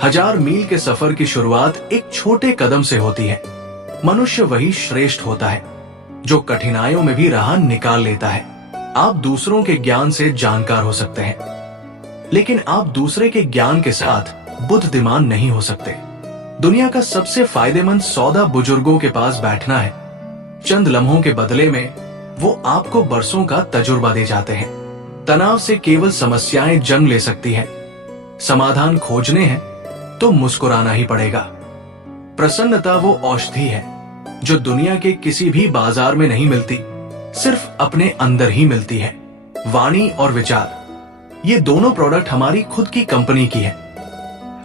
1000 मील के सफर की शुरुआत एक छोटे कदम से होती है। मनुष्य वही श्रेष्ठ होता है जो कठिनाइयों में भी राह निकाल लेता है। आप दूसरों के ज्ञान से जानकार हो सकते हैं, लेकिन आप दूसरे के ज्ञान के साथ बुद्धिमान नहीं हो सकते। दुनिया का सबसे फायदेमंद सौदा बुजुर्गों के पास बैठना है। चंद लम्हों के बदले में वो आपको बरसों का तजुर्बा दे जाते हैं। तनाव से केवल समस्याएं जन्म ले सकती हैं। समाधान खोजने हैं तो मुस्कुराना ही पड़ेगा। प्रसन्नता वो औषधि है जो दुनिया के किसी भी बाजार में नहीं मिलती, सिर्फ अपने अंदर ही मिलती है। वाणी और विचार, ये दोनों प्रोडक्ट हमारी खुद की कंपनी की है।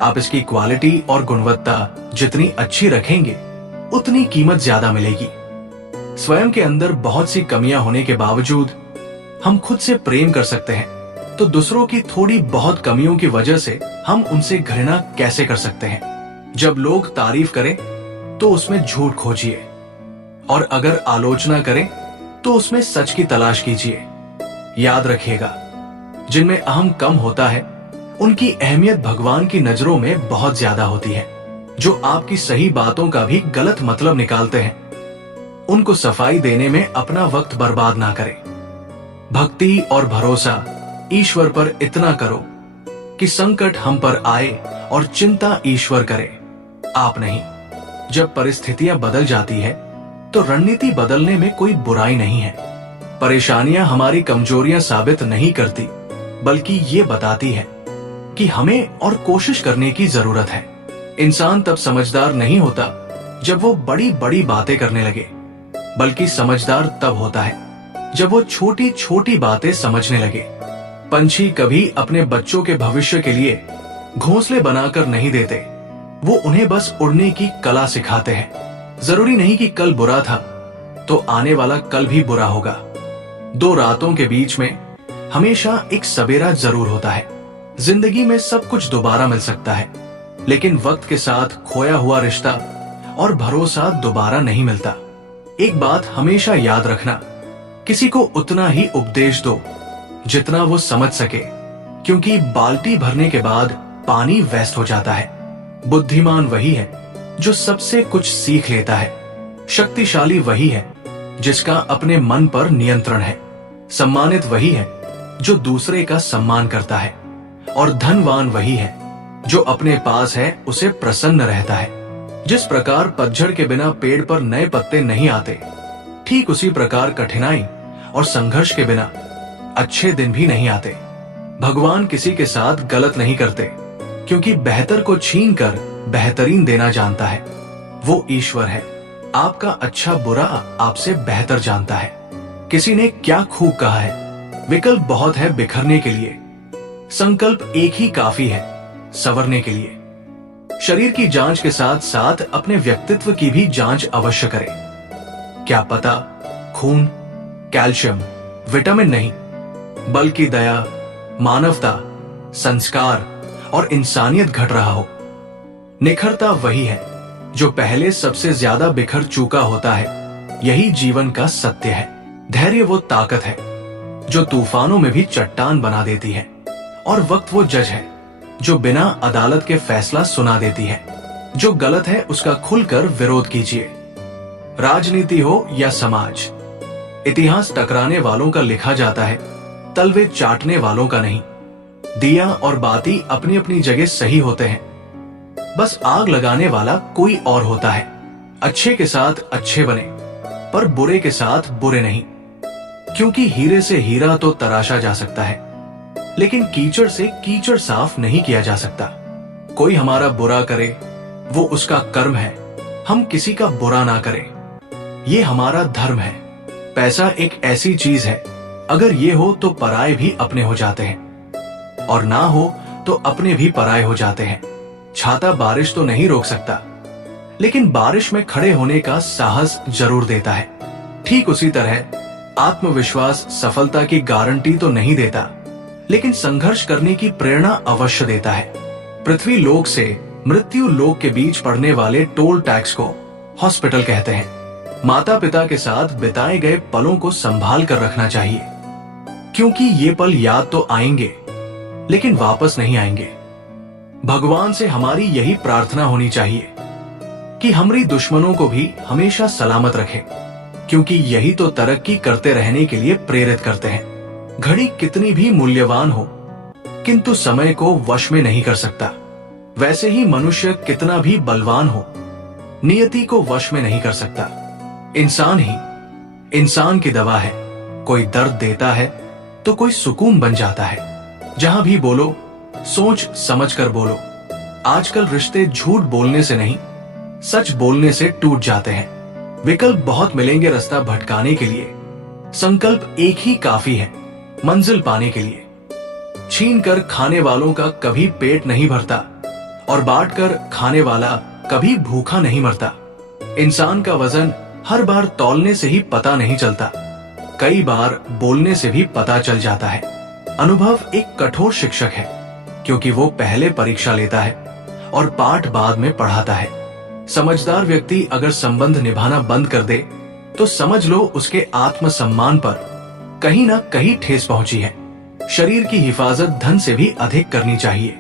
आप इसकी क्वालिटी और गुणवत्ता जितनी अच्छी रखेंगे, उतनी कीमत ज्यादा मिलेगी। स्वयं के अंदर बहुत सी कमियां होने के बावजूद हम खुद से प्रेम कर सकते हैं, तो दूसरों की थोड़ी बहुत कमियों की वजह से हम उनसे घृणा कैसे कर सकते हैं। जब लोग तारीफ करें तो उसमें झूठ खोजिए, और अगर आलोचना करें तो उसमें सच की तलाश कीजिए। याद रखिएगा, जिनमें अहम कम होता है उनकी अहमियत भगवान की नजरों में बहुत ज्यादा होती है। जो आपकी सही बातों का भी गलत मतलब निकालते हैं, उनको सफाई देने में अपना वक्त बर्बाद ना करें। भक्ति और भरोसा ईश्वर पर इतना करो कि संकट हम पर आए और चिंता ईश्वर करे, आप नहीं। जब परिस्थितियां बदल जाती है तो रणनीति बदलने में कोई बुराई नहीं है। परेशानियां हमारी कमजोरियां साबित नहीं करती, बल्कि ये बताती है कि हमें और कोशिश करने की जरूरत है। इंसान तब समझदार नहीं होता जब वो बड़ी बड़ी बातें करने लगे, बल्कि समझदार तब होता है जब वो छोटी छोटी बातें समझने लगे। पंछी कभी अपने बच्चों के भविष्य के लिए घोंसले बनाकर नहीं देते, वो उन्हें बस उड़ने की कला सिखाते हैं। जरूरी नहीं कि कल बुरा था तो आने वाला कल भी बुरा होगा। दो रातों के बीच में हमेशा एक सवेरा जरूर होता है। जिंदगी में सब कुछ दोबारा मिल सकता है, लेकिन वक्त के साथ खोया हुआ रिश्ता और भरोसा दोबारा नहीं मिलता। एक बात हमेशा याद रखना, किसी को उतना ही उपदेश दो जितना वो समझ सके, क्योंकि बाल्टी भरने के बाद पानी वेस्ट हो जाता है। बुद्धिमान वही है जो सबसे कुछ सीख लेता है। शक्तिशाली वही है जिसका अपने मन पर नियंत्रण है। सम्मानित वही है जो दूसरे का सम्मान करता है, और धनवान वही है जो अपने पास है उसे प्रसन्न रहता है। जिस प्रकार पतझड़ के बिना पेड़ पर नए पत्ते नहीं आते, ठीक उसी प्रकार कठिनाई और संघर्ष के बिना अच्छे दिन भी नहीं आते। भगवान किसी के साथ गलत नहीं करते, क्योंकि बेहतर को छीनकर बेहतरीन देना जानता है। वो ईश्वर है। आपका अच्छा बुरा आपसे बेहतर जानता है। किसी ने क्या खूब कहा है, विकल्प बहुत है बिखरने के लिए, संकल्प एक ही काफी है संवरने के लिए। शरीर की जांच के साथ साथ अपने व्यक्तित्व की भी जांच अवश्य करें। क्या पता खून, कैल्शियम, विटामिन नहीं, बल्कि दया, मानवता, संस्कार और इंसानियत घट रहा हो। निखरता वही है जो पहले सबसे ज्यादा बिखर चुका होता है। यही जीवन का सत्य है। धैर्य वो ताकत है जो तूफानों में भी चट्टान बना देती है, और वक्त वो जज है जो बिना अदालत के फैसला सुना देती है। जो गलत है उसका खुलकर विरोध कीजिए। राजनीति हो या समाज, इतिहास टकराने वालों का लिखा जाता है, तलवे चाटने वालों का नहीं। दिया और बाती अपनी अपनी जगह सही होते हैं, बस आग लगाने वाला कोई और होता है। अच्छे के साथ अच्छे बने, पर बुरे के साथ बुरे नहीं, क्योंकि हीरे से हीरा तो तराशा जा सकता है, लेकिन कीचड़ से कीचड़ साफ नहीं किया जा सकता। कोई हमारा बुरा करे वो उसका कर्म है, हम किसी का बुरा ना करें, ये हमारा धर्म है। पैसा एक ऐसी चीज है, अगर ये हो तो पराये भी अपने हो जाते हैं, और ना हो तो अपने भी पराये हो जाते हैं। छाता बारिश तो नहीं रोक सकता, लेकिन बारिश में खड़े होने का साहस जरूर देता है। ठीक उसी तरह आत्मविश्वास सफलता की गारंटी तो नहीं देता, लेकिन संघर्ष करने की प्रेरणा अवश्य देता है। पृथ्वी लोक से मृत्यु लोक के बीच पड़ने वाले टोल टैक्स को हॉस्पिटल कहते हैं। माता पिता के साथ बिताए गए पलों को संभाल कर रखना चाहिए, क्योंकि ये पल याद तो आएंगे लेकिन वापस नहीं आएंगे। भगवान से हमारी यही प्रार्थना होनी चाहिए कि हमारी दुश्मनों को भी हमेशा सलामत रखे, क्योंकि यही तो तरक्की करते रहने के लिए प्रेरित करते हैं। घड़ी कितनी भी मूल्यवान हो, किंतु समय को वश में नहीं कर सकता। वैसे ही मनुष्य कितना भी बलवान हो, नियति को वश में नहीं कर सकता। इंसान ही इंसान की दवा है। कोई दर्द देता है तो कोई सुकून बन जाता है। जहां भी बोलो, सोच समझ कर बोलो। आजकल रिश्ते झूठ बोलने से नहीं, सच बोलने से टूट जाते हैं। विकल्प बहुत मिलेंगे रास्ता भटकाने के लिए, संकल्प एक ही काफी है मंजिल पाने के लिए। छीन कर खाने वालों का कभी पेट नहीं भरता, और बांट कर खाने वाला कभी भूखा नहीं मरता। इंसान का वजन हर बार तौलने से ही पता नहीं चलता, कई बार बोलने से भी पता चल जाता है। अनुभव एक कठोर शिक्षक है, क्योंकि वो पहले परीक्षा लेता है और पाठ बाद में पढ़ाता है। समझदार व्यक्ति अगर संबंध निभाना बंद कर दे तो समझ लो उसके आत्मसम्मान पर कहीं ना कहीं ठेस पहुंची है। शरीर की हिफाजत धन से भी अधिक करनी चाहिए,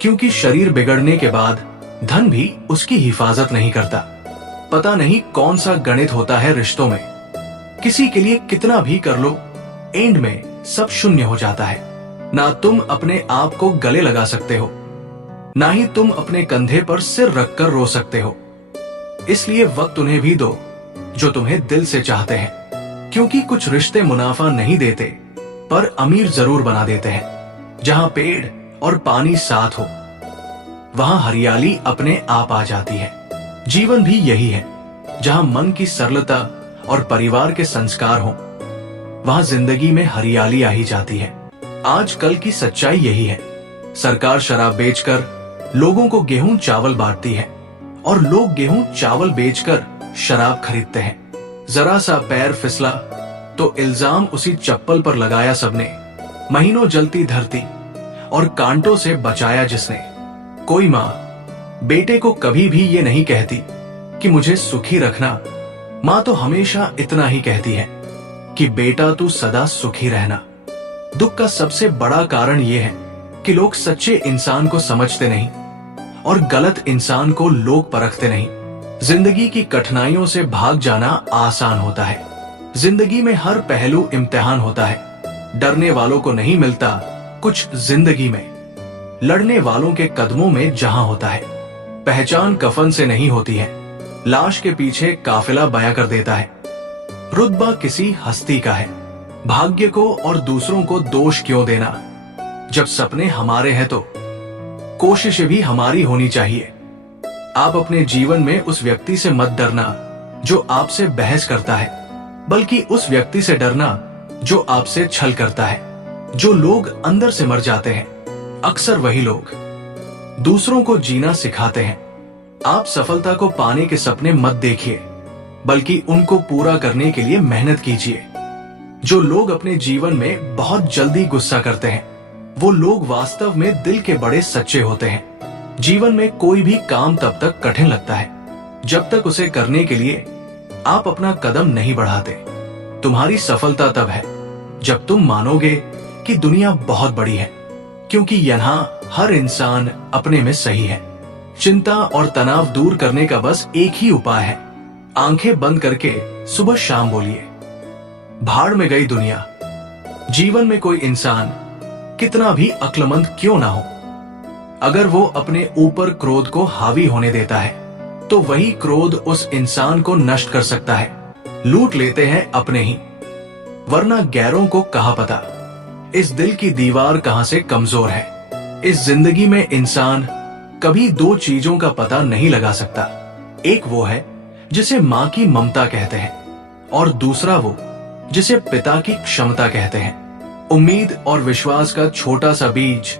क्योंकि शरीर बिगड़ने के बाद धन भी उसकी हिफाजत नहीं करता। पता नहीं कौन सा गणित होता है रिश्तों में, किसी के लिए कितना भी कर लो, एंड में सब शून्य हो जाता है। ना तुम अपने आप को गले लगा सकते हो, ना ही तुम अपने कंधे पर सिर रखकर रो सकते हो। इसलिए वक्त उन्हें भी दो जो तुम्हें दिल से चाहते हैं, क्योंकि कुछ रिश्ते मुनाफा नहीं देते पर अमीर जरूर बना देते हैं। जहां पेड़ और पानी साथ हो, वहां हरियाली अपने आप आ जाती है। जीवन भी यही है, जहां मन की सरलता और परिवार के संस्कार हो, वहां जिंदगी में हरियाली आ ही जाती है। आजकल की सच्चाई यही है। सरकार शराब बेचकर लोगों को गेहूं चावल बांटती है, और लोग गेहूं चावल बेचकर शराब खरीदते हैं। जरा सा पैर फिसला तो इल्जाम उसी चप्पल पर लगाया सबने। महीनों जलती धरती और कांटों से बचाया जिसने। कोई माँ बेटे को कभी भी ये नहीं कहती कि मुझे सुखी रखना। माँ तो हमेशा इतना ही कहती है कि बेटा तू सदा सुखी रहना। दुख का सबसे बड़ा कारण यह है कि लोग सच्चे इंसान को समझते नहीं और गलत इंसान को लोग परखते नहीं। जिंदगी की कठिनाइयों से भाग जाना आसान होता है। जिंदगी में हर पहलू इम्तिहान होता है। डरने वालों को नहीं मिलता कुछ जिंदगी में, लड़ने वालों के कदमों में जहां होता है। पहचान कफन से नहीं होती है, लाश के पीछे काफिला बयां कर देता है। रुतबा किसी हस्ती का है, भाग्य को और दूसरों को दोष क्यों देना। जब सपने हमारे हैं तो कोशिशें भी हमारी होनी चाहिए। आप अपने जीवन में उस व्यक्ति से मत डरना जो आपसे बहस करता है, बल्कि उस व्यक्ति से डरना जो आपसे छल करता है। जो लोग अंदर से मर जाते हैं, अक्सर वही लोग दूसरों को जीना सिखाते हैं। आप सफलता को पाने के सपने मत देखिए, बल्कि उनको पूरा करने के लिए मेहनत कीजिए। जो लोग अपने जीवन में बहुत जल्दी गुस्सा करते हैं, वो लोग वास्तव में दिल के बड़े सच्चे होते हैं। जीवन में कोई भी काम तब तक कठिन लगता है जब तक उसे करने के लिए आप अपना कदम नहीं बढ़ाते। तुम्हारी सफलता तब है जब तुम मानोगे कि दुनिया बहुत बड़ी है, क्योंकि यहाँ हर इंसान अपने में सही है। चिंता और तनाव दूर करने का बस एक ही उपाय है, आंखें बंद करके सुबह शाम बोलिए, भाड़ में गई दुनिया। जीवन में कोई इंसान कितना भी अक्लमंद क्यों ना हो, अगर वो अपने ऊपर क्रोध को हावी होने देता है तो वही क्रोध उस इंसान को नष्ट कर सकता है। लूट लेते हैं अपने ही, वरना गैरों को कहाँ पता इस दिल की दीवार कहां से कमजोर है। इस जिंदगी में इंसान कभी दो चीजों का पता नहीं लगा सकता। एक वो है जिसे माँ की ममता कहते हैं, और दूसरा वो जिसे पिता की क्षमता कहते हैं। उम्मीद और विश्वास का छोटा सा बीज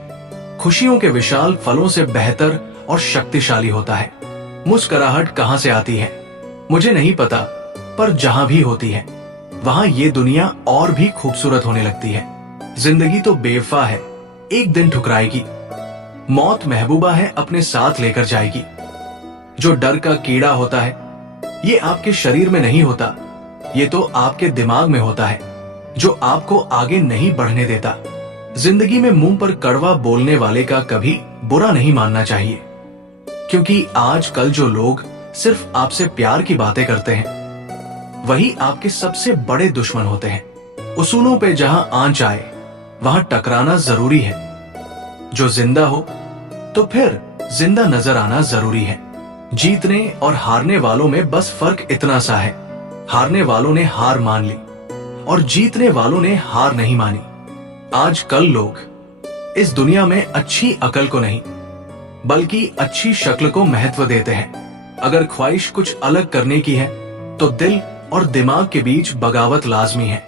खुशियों के विशाल फलों से बेहतर और शक्तिशाली होता है। मुस्कुराहट कहां से आती है मुझे नहीं पता, पर जहां भी होती है वहां ये दुनिया और भी खूबसूरत होने लगती है। जिंदगी तो बेवफा है, एक दिन ठुकराएगी। मौत महबूबा है, अपने साथ लेकर जाएगी। जो डर का कीड़ा होता है ये आपके शरीर में नहीं होता, ये तो आपके दिमाग में होता है, जो आपको आगे नहीं बढ़ने देता। जिंदगी में मुंह पर कड़वा बोलने वाले का कभी बुरा नहीं मानना चाहिए, क्योंकि आजकल जो लोग सिर्फ आपसे प्यार की बातें करते हैं वही आपके सबसे बड़े दुश्मन होते हैं। उसूलों पे जहां आंच आए वहां टकराना जरूरी है। जो जिंदा हो तो फिर जिंदा नजर आना जरूरी है। जीतने और हारने वालों में बस फर्क इतना सा है, हारने वालों ने हार मान ली और जीतने वालों ने हार नहीं मानी। आजकल लोग इस दुनिया में अच्छी अकल को नहीं बल्कि अच्छी शक्ल को महत्व देते हैं। अगर ख्वाहिश कुछ अलग करने की है तो दिल और दिमाग के बीच बगावत लाजमी है।